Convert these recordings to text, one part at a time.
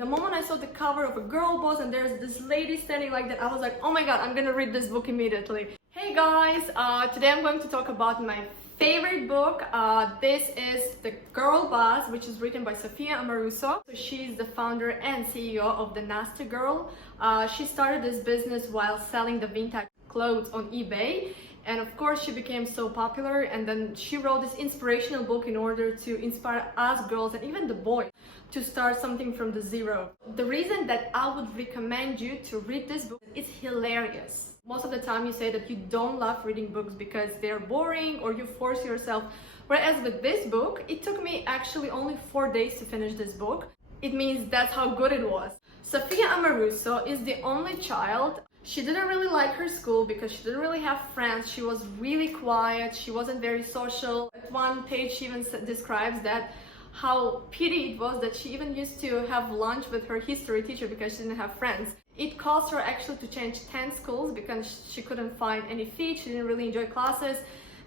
The moment I saw the cover of a Girlboss and there's this lady standing like that, I was like, oh my god, I'm gonna read this book immediately. Hey guys, today I'm going to talk about my favorite book. This is the Girlboss, which is written by Sophia Amoruso. So she's the founder and CEO of the Nasty Girl. She started this business while selling the vintage clothes on eBay. And of course, she became so popular, and then she wrote this inspirational book in order to inspire us girls and even the boys to start something from the zero. The reason that I would recommend you to read this book is hilarious. Most of the time you say that you don't love reading books because they're boring or you force yourself. Whereas with this book, it took me actually only 4 days to finish this book. It means that's how good it was. Sophia Amoruso is the only child. She didn't really like her school because she didn't really have friends. She was really quiet. She wasn't very social. At one page, she even describes that how pity it was that she even used to have lunch with her history teacher because she didn't have friends. It cost her actually to change 10 schools because she couldn't find any feet. She didn't really enjoy classes.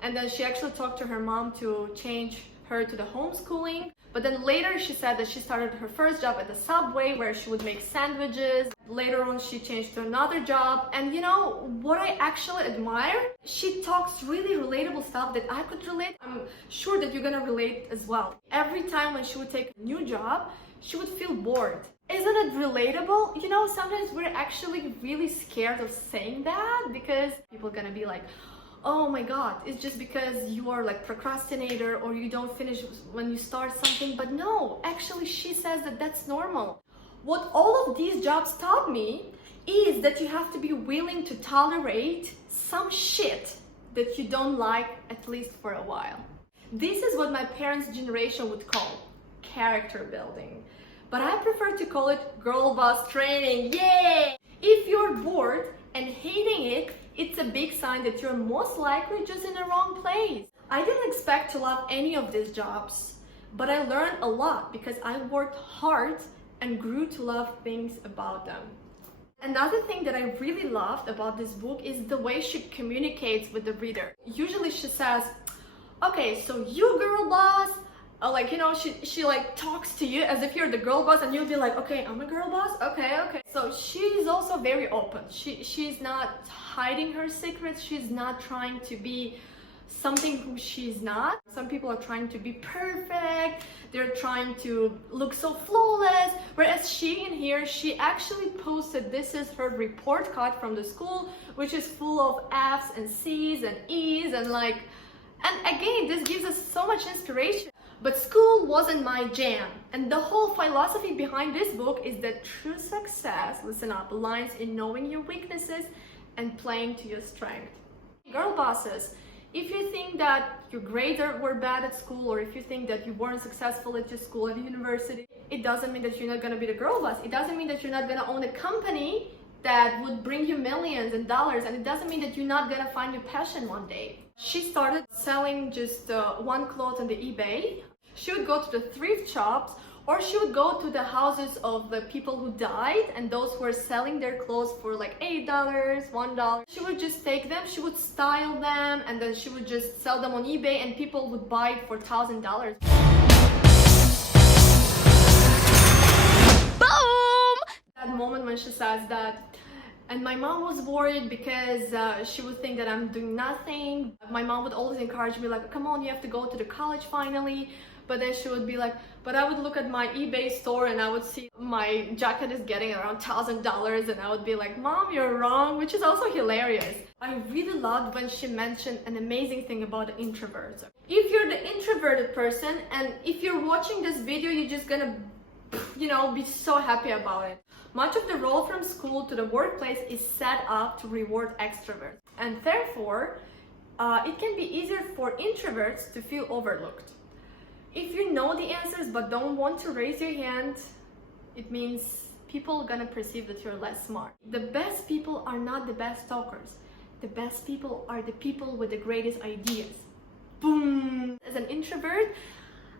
And then she actually talked to her mom to change her to the homeschooling. But then later she said that she started her first job at the Subway where she would make sandwiches. Later on she changed to another job. And you know what I actually admire? She talks really relatable stuff that I could relate. I'm sure that you're gonna relate as well. Every time when she would take a new job, she would feel bored. Isn't it relatable? You know, sometimes we're actually really scared of saying that because people are gonna be like, oh my god, it's just because you are like procrastinator or you don't finish when you start something. But no, actually she says that that's normal. What all of these jobs taught me is that you have to be willing to tolerate some shit that you don't like, at least for a while. This is what my parents' generation would call character building. But I prefer to call it girl boss training. Yay! If you're bored and hating it, it's a big sign that you're most likely just in the wrong place. I didn't expect to love any of these jobs, but I learned a lot because I worked hard and grew to love things about them. Another thing that I really loved about this book is the way she communicates with the reader. Usually she says, okay, so you girl boss, like, you know, she like talks to you as if you're the girl boss and you'll be like, okay, I'm a girl boss, okay. So she's also very open. She's not hiding her secrets. She's not trying to be something who she's not. Some people are trying to be perfect. They're trying to look so flawless. Whereas she in here, she actually posted this is her report card from the school, which is full of F's and C's and E's and like, and again, this gives us so much inspiration. But school wasn't my jam. And the whole philosophy behind this book is that true success, listen up, lies in knowing your weaknesses and playing to your strength. Girl bosses, if you think that your grades were bad at school, or if you think that you weren't successful at your school, at university, it doesn't mean that you're not gonna be the girl boss. It doesn't mean that you're not gonna own a company that would bring you millions and dollars, and it doesn't mean that you're not gonna find your passion one day. She started selling just one cloth on the eBay. She would go to the thrift shops, or she would go to the houses of the people who died and those who were selling their clothes for like $8, $1. She would just take them, she would style them, and then she would just sell them on eBay and people would buy it for $1,000. Boom! That moment when she says that. And my mom was worried because she would think that I'm doing nothing. My mom would always encourage me like, come on, you have to go to the college finally. But then she would be like, but I would look at my eBay store and I would see my jacket is getting around $1,000 and I would be like, Mom, you're wrong, which is also hilarious. I really loved when she mentioned an amazing thing about the introverts. If you're the introverted person and if you're watching this video, you're just gonna, you know, be so happy about it. Much of the road from school to the workplace is set up to reward extroverts. And therefore, it can be easier for introverts to feel overlooked. If you know the answers but don't want to raise your hand, it means people are gonna perceive that you're less smart. The best people are not the best talkers. The best people are the people with the greatest ideas. Boom! As an introvert,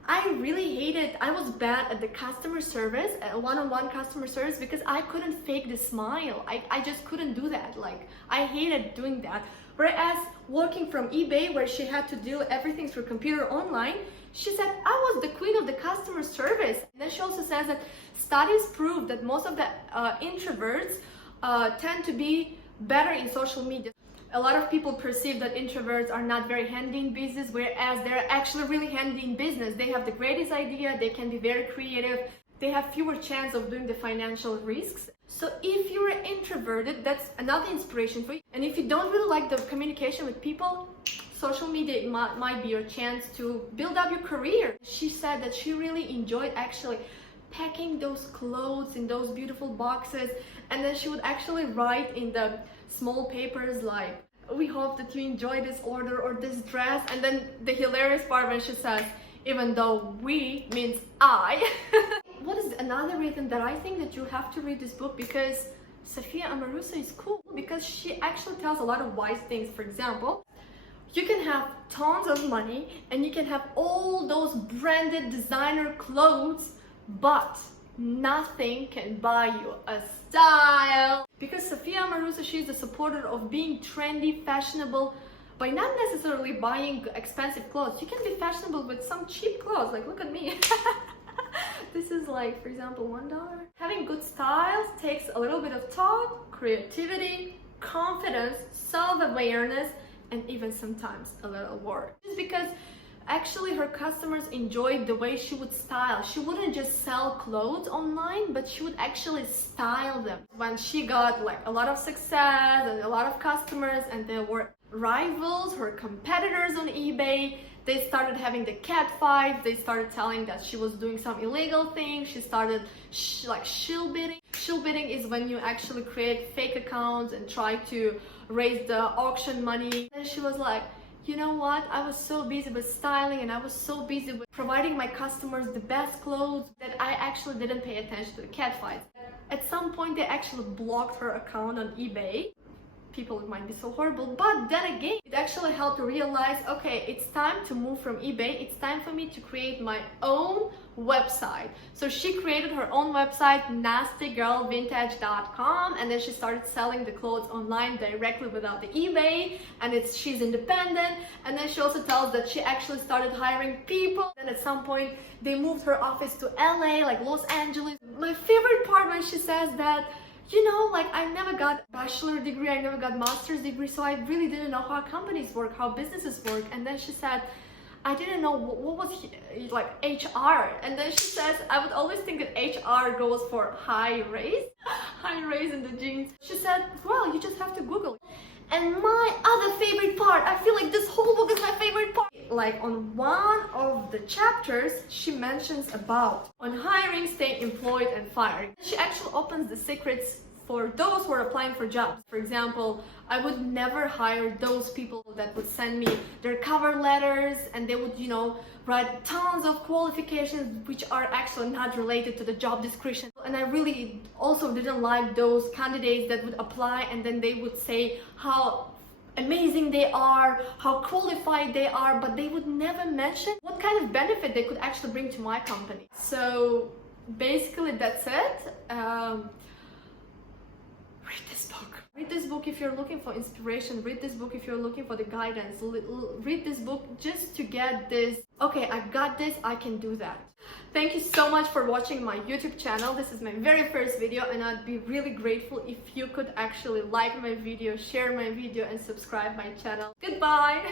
I really hated, I was bad at the customer service, one-on-one customer service, because I couldn't fake the smile. I just couldn't do that. Like, I hated doing that. Whereas working from eBay, where she had to do everything through computer online, she said, I was the queen of the customer service. And then she also says that studies prove that most of the introverts tend to be better in social media. A lot of people perceive that introverts are not very handy in business, whereas they're actually really handy in business. They have the greatest idea, they can be very creative, they have fewer chance of doing the financial risks. So if you're introverted, that's another inspiration for you. And if you don't really like the communication with people, social media might be your chance to build up your career. She said that she really enjoyed actually packing those clothes in those beautiful boxes, and then she would actually write in the small papers like, we hope that you enjoy this order or this dress. And then the hilarious part when she says, even though we means I. What is another reason that I think that you have to read this book? Because Sophia Amoruso is cool, because she actually tells a lot of wise things. For example, you can have tons of money and you can have all those branded designer clothes, but nothing can buy you a style. Because Sophia Amoruso, she's a supporter of being trendy, fashionable, by not necessarily buying expensive clothes. You can be fashionable with some cheap clothes, like look at me. This is like, for example, $1. Having good styles takes a little bit of thought, creativity, confidence, self-awareness, and even sometimes a little work. Just because actually her customers enjoyed the way she would style. She wouldn't just sell clothes online, but she would actually style them. When she got like a lot of success and a lot of customers, and there were rivals, her competitors on eBay, they started having the cat fights. They started telling that she was doing some illegal thing. She started like shill bidding. Shill bidding is when you actually create fake accounts and try to raise the auction money. And she was like, you know what, I was so busy with styling and I was so busy with providing my customers the best clothes that I actually didn't pay attention to the cat fights. At some point they actually blocked her account on eBay. People might be so horrible, but then again, it actually helped her realize, okay, it's time to move from eBay. It's time for me to create my own website. So she created her own website, nastygirlvintage.com, and then she started selling the clothes online directly without the eBay, and she's independent. And then she also tells that she actually started hiring people. And at some point they moved her office to LA, like Los Angeles. My favorite part when she says that, you know, like I never got a bachelor degree, I never got master's degree, so I really didn't know how companies work, how businesses work. And then she said, I didn't know what was like HR. And then she says, I would always think that HR goes for high raise in the jeans. She said, well, you just have to Google. And my other favorite part, I feel like this whole book is my favorite part. Like on one of the chapters, she mentions about on hiring, staying employed and firing. She actually opens the secrets for those who are applying for jobs. For example, I would never hire those people that would send me their cover letters and they would, you know, write tons of qualifications which are actually not related to the job description. And I really also didn't like those candidates that would apply and then they would say how amazing they are, how qualified they are, but they would never mention what kind of benefit they could actually bring to my company. So basically that's it. Read this book. Read this book if you're looking for inspiration. Read this book if you're looking for the guidance. Read this book just to get this, okay, I got this, I can do that. Thank you so much for watching my YouTube channel. This is my very first video and I'd be really grateful if you could actually like my video, share my video and subscribe my channel. Goodbye!